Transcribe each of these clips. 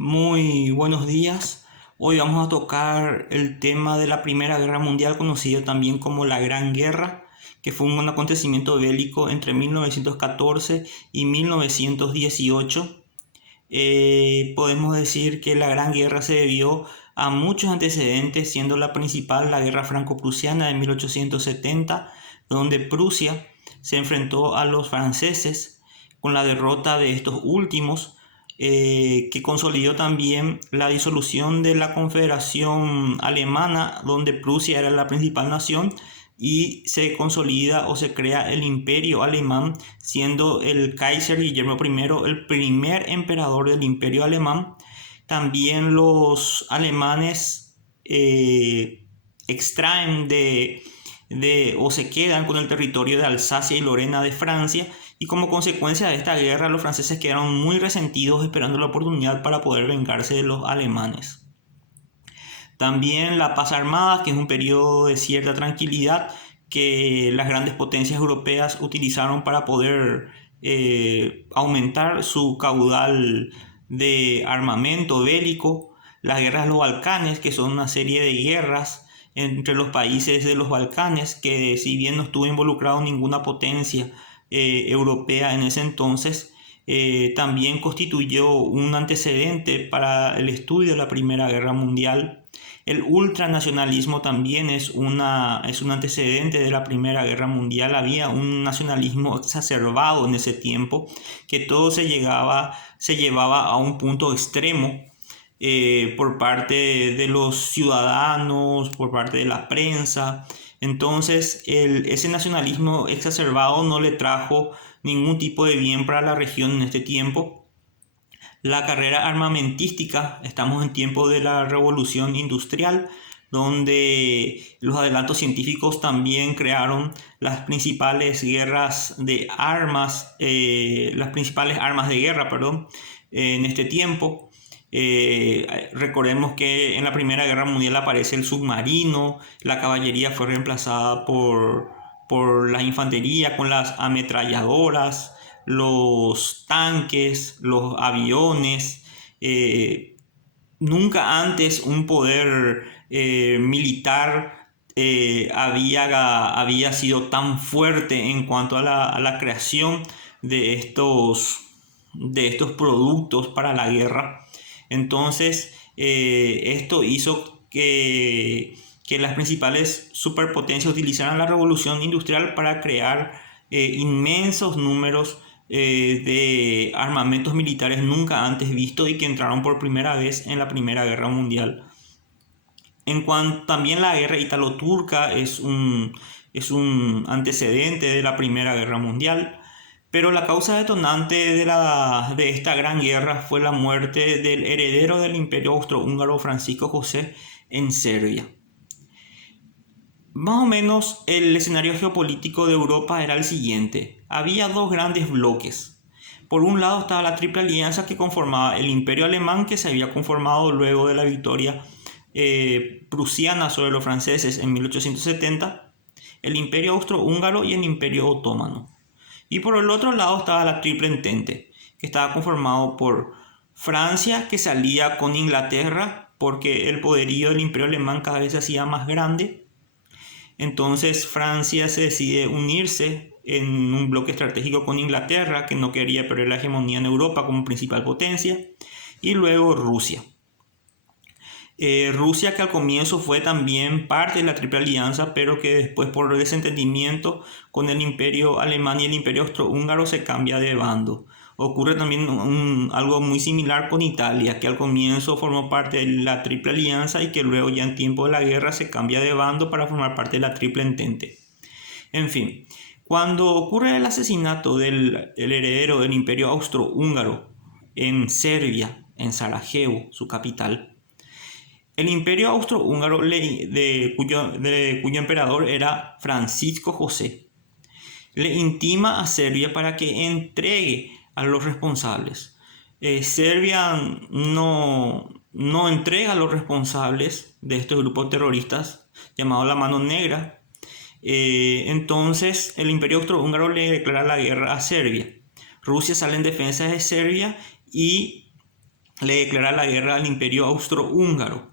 Muy buenos días. Hoy vamos a tocar el tema de la Primera Guerra Mundial, conocido también como la Gran Guerra, que fue un acontecimiento bélico entre 1914 y 1918. Podemos decir que la Gran Guerra se debió a muchos antecedentes, siendo la principal la Guerra Franco-Prusiana de 1870, donde Prusia se enfrentó a los franceses con la derrota de estos últimos, que consolidó también la disolución de la Confederación Alemana, donde Prusia era la principal nación, y se consolida o se crea el Imperio Alemán, siendo el Kaiser Guillermo I el primer emperador del Imperio Alemán. También los alemanes extraen o se quedan con el territorio de Alsacia y Lorena de Francia, y como consecuencia de esta guerra los franceses quedaron muy resentidos, esperando la oportunidad para poder vengarse de los alemanes. También la paz armada, que es un periodo de cierta tranquilidad que las grandes potencias europeas utilizaron para poder aumentar su caudal de armamento bélico. Las guerras de los Balcanes, que son una serie de guerras entre los países de los Balcanes, que si bien no estuvo involucrado ninguna potencia europea en ese entonces, también constituyó un antecedente para el estudio de la Primera Guerra Mundial. El ultranacionalismo también es un antecedente de la Primera Guerra Mundial. Había un nacionalismo exacerbado en ese tiempo, que todo se llevaba a un punto extremo, por parte de los ciudadanos, por parte de la prensa. Entonces ese nacionalismo exacerbado no le trajo ningún tipo de bien para la región en este tiempo. La carrera armamentística, estamos en tiempo de la revolución industrial, donde los adelantos científicos también crearon las principales guerras de armas, las principales armas de guerra, en este tiempo. Recordemos que en la Primera Guerra Mundial aparece el submarino, la caballería fue reemplazada por la infantería con las ametralladoras, los tanques, los aviones. Nunca antes un poder militar había sido tan fuerte en cuanto a la creación de estos productos para la guerra. Entonces, esto hizo que las principales superpotencias utilizaran la revolución industrial para crear inmensos números de armamentos militares nunca antes vistos, y que entraron por primera vez en la Primera Guerra Mundial. En cuanto también la guerra italo-turca es un antecedente de la Primera Guerra Mundial, pero la causa detonante de esta gran guerra fue la muerte del heredero del Imperio Austrohúngaro, Francisco José, en Serbia. Más o menos el escenario geopolítico de Europa era el siguiente. Había dos grandes bloques. Por un lado estaba la Triple Alianza, que conformaba el Imperio Alemán, que se había conformado luego de la victoria prusiana sobre los franceses en 1870, el Imperio Austrohúngaro y el Imperio Otomano. Y por el otro lado estaba la Triple Entente, que estaba conformado por Francia, que se alía con Inglaterra porque el poderío del Imperio Alemán cada vez se hacía más grande. Entonces Francia se decide unirse en un bloque estratégico con Inglaterra, que no quería perder la hegemonía en Europa como principal potencia. Y luego Rusia. Rusia, que al comienzo fue también parte de la Triple Alianza, pero que después, por desentendimiento con el Imperio Alemán y el Imperio Austrohúngaro, se cambia de bando. Ocurre también algo muy similar con Italia, que al comienzo formó parte de la Triple Alianza y que luego, ya en tiempo de la guerra, se cambia de bando para formar parte de la Triple Entente. En fin, cuando ocurre el asesinato del heredero del Imperio Austrohúngaro en Serbia, en Sarajevo, su capital, el Imperio Austrohúngaro, cuyo emperador era Francisco José, le intima a Serbia para que entregue a los responsables. Serbia no entrega a los responsables de estos grupos terroristas llamados la Mano Negra. Entonces el Imperio Austrohúngaro le declara la guerra a Serbia. Rusia sale en defensa de Serbia y le declara la guerra al Imperio Austrohúngaro.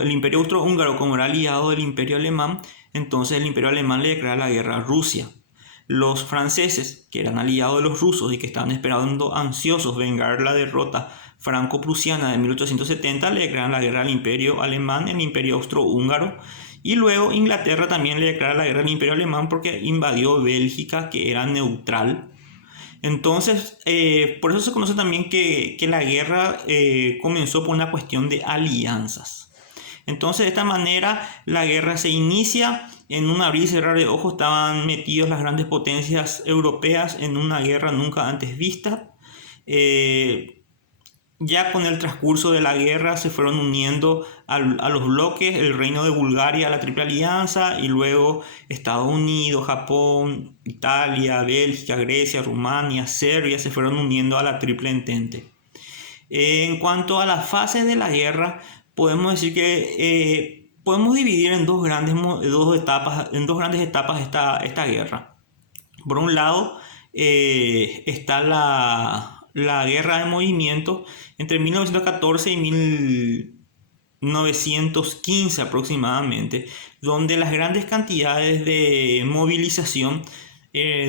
El Imperio Austrohúngaro, como era aliado del Imperio Alemán, entonces el Imperio Alemán le declara la guerra a Rusia. Los franceses, que eran aliados de los rusos y que estaban esperando ansiosos vengar la derrota franco-prusiana de 1870, le declaran la guerra al Imperio Alemán, el Imperio Austrohúngaro. Y luego Inglaterra también le declara la guerra al Imperio Alemán porque invadió Bélgica, que era neutral. Entonces, por eso se conoce también que la guerra comenzó por una cuestión de alianzas. Entonces, de esta manera, la guerra se inicia. En un abrir y cerrar de ojos estaban metidos las grandes potencias europeas en una guerra nunca antes vista. Ya con el transcurso de la guerra se fueron uniendo a los bloques, el Reino de Bulgaria, la Triple Alianza, y luego Estados Unidos, Japón, Italia, Bélgica, Grecia, Rumania, Serbia se fueron uniendo a la Triple Entente. En cuanto a las fases de la guerra, podemos decir que podemos dividir en dos grandes etapas esta guerra. Por un lado está la guerra de movimiento entre 1914 y 1915 aproximadamente, donde las grandes cantidades de movilización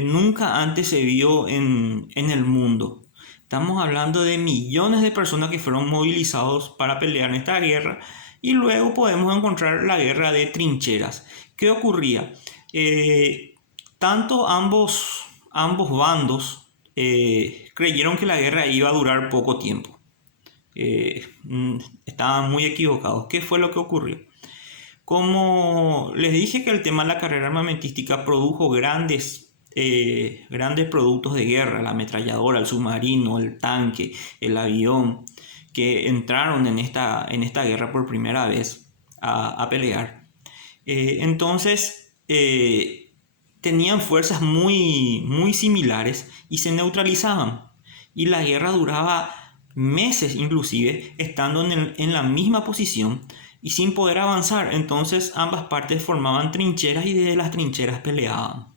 nunca antes se vio en el mundo. Estamos hablando de millones de personas que fueron movilizados para pelear en esta guerra. Y luego podemos encontrar la guerra de trincheras. ¿Qué ocurría? Tanto ambos bandos creyeron que la guerra iba a durar poco tiempo. Estaban muy equivocados. ¿Qué fue lo que ocurrió? Como les dije que el tema de la carrera armamentística produjo grandes productos de guerra, la ametralladora, el submarino, el tanque, el avión, que entraron en esta guerra por primera vez a pelear. Entonces tenían fuerzas muy, muy similares y se neutralizaban. Y la guerra duraba meses inclusive, estando en la misma posición y sin poder avanzar. Entonces ambas partes formaban trincheras y desde las trincheras peleaban.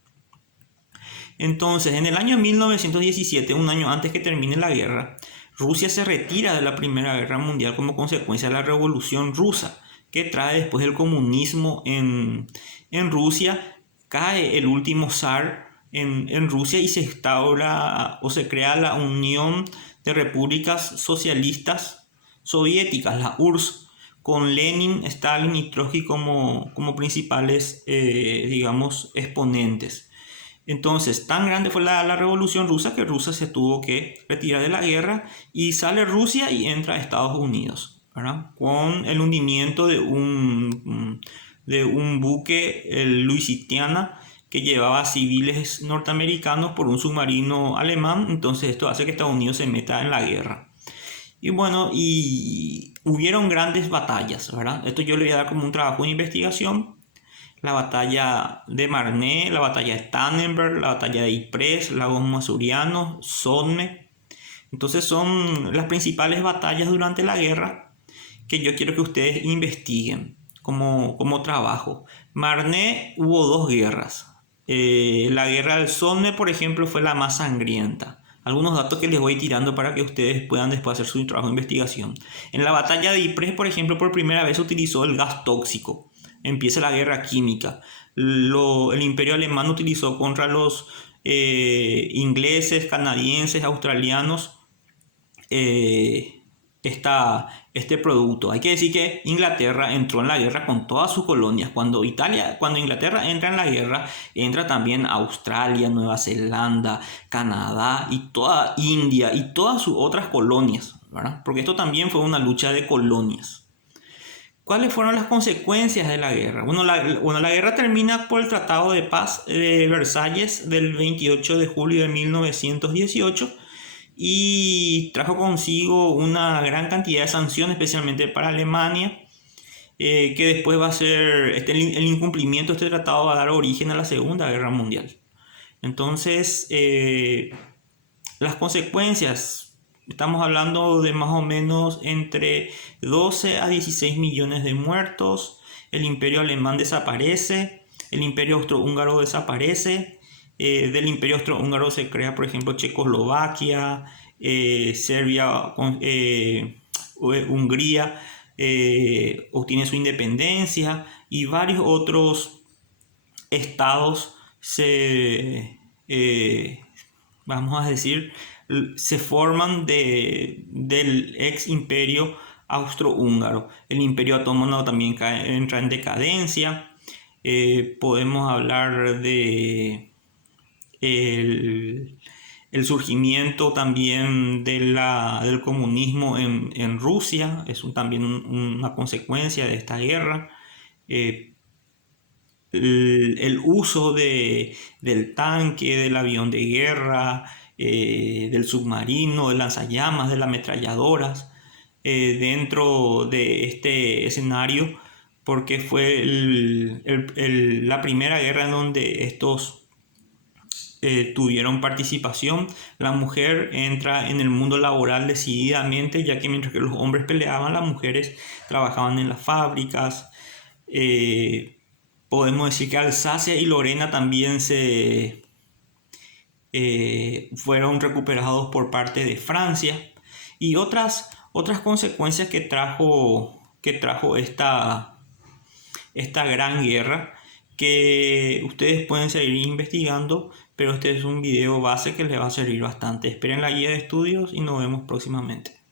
Entonces, en el año 1917, un año antes que termine la guerra, Rusia se retira de la Primera Guerra Mundial como consecuencia de la Revolución Rusa, que trae después el comunismo en Rusia. Cae el último zar en Rusia y se instaura o se crea la Unión de Repúblicas Socialistas Soviéticas, la URSS, con Lenin, Stalin y Trotsky como principales, digamos, exponentes. Entonces, tan grande fue la revolución rusa que Rusia se tuvo que retirar de la guerra y sale Rusia y entra a Estados Unidos, ¿verdad? Con el hundimiento de un buque, el Lusitania, que llevaba civiles norteamericanos por un submarino alemán. Entonces esto hace que Estados Unidos se meta en la guerra. Y bueno, y hubieron grandes batallas, ¿verdad? Esto yo le voy a dar como un trabajo de investigación. La batalla de Marne, la batalla de Tannenberg, la batalla de Ypres, Lagos Masurianos, Somme. Entonces son las principales batallas durante la guerra que yo quiero que ustedes investiguen como trabajo. Marne hubo dos guerras. La guerra del Somme, por ejemplo, fue la más sangrienta. Algunos datos que les voy tirando para que ustedes puedan después hacer su trabajo de investigación. En la batalla de Ypres, por ejemplo, por primera vez se utilizó el gas tóxico. Empieza la guerra química. El Imperio Alemán utilizó contra los ingleses, canadienses, australianos este producto. Hay que decir que Inglaterra entró en la guerra con todas sus colonias. Cuando Inglaterra entra en la guerra, entra también Australia, Nueva Zelanda, Canadá y toda India y todas sus otras colonias, ¿verdad? Porque esto también fue una lucha de colonias. ¿Cuáles fueron las consecuencias de la guerra? Bueno, la guerra termina por el Tratado de Paz de Versalles del 28 de julio de 1918 y trajo consigo una gran cantidad de sanciones, especialmente para Alemania, que después va a ser, el incumplimiento de este tratado va a dar origen a la Segunda Guerra Mundial. Entonces, las consecuencias... Estamos hablando de más o menos entre 12 a 16 millones de muertos. El imperio alemán desaparece. El imperio austrohúngaro desaparece. Del imperio austrohúngaro se crea, por ejemplo, Checoslovaquia, Serbia, Hungría obtiene su independencia y varios otros estados vamos a decir, se forman del ex imperio austrohúngaro. El imperio otomano también entra en decadencia. Podemos hablar de el surgimiento también del comunismo en Rusia, es también una consecuencia de esta guerra. El uso del tanque, del avión de guerra, del submarino, de lanzallamas, de las ametralladoras, dentro de este escenario, porque fue la primera guerra en donde estos tuvieron participación. La mujer entra en el mundo laboral decididamente, ya que mientras que los hombres peleaban, las mujeres trabajaban en las fábricas. Podemos decir que Alsacia y Lorena también fueron recuperados por parte de Francia, y otras consecuencias que trajo esta gran guerra, que ustedes pueden seguir investigando, pero este es un video base que les va a servir bastante. Esperen la guía de estudios y nos vemos próximamente.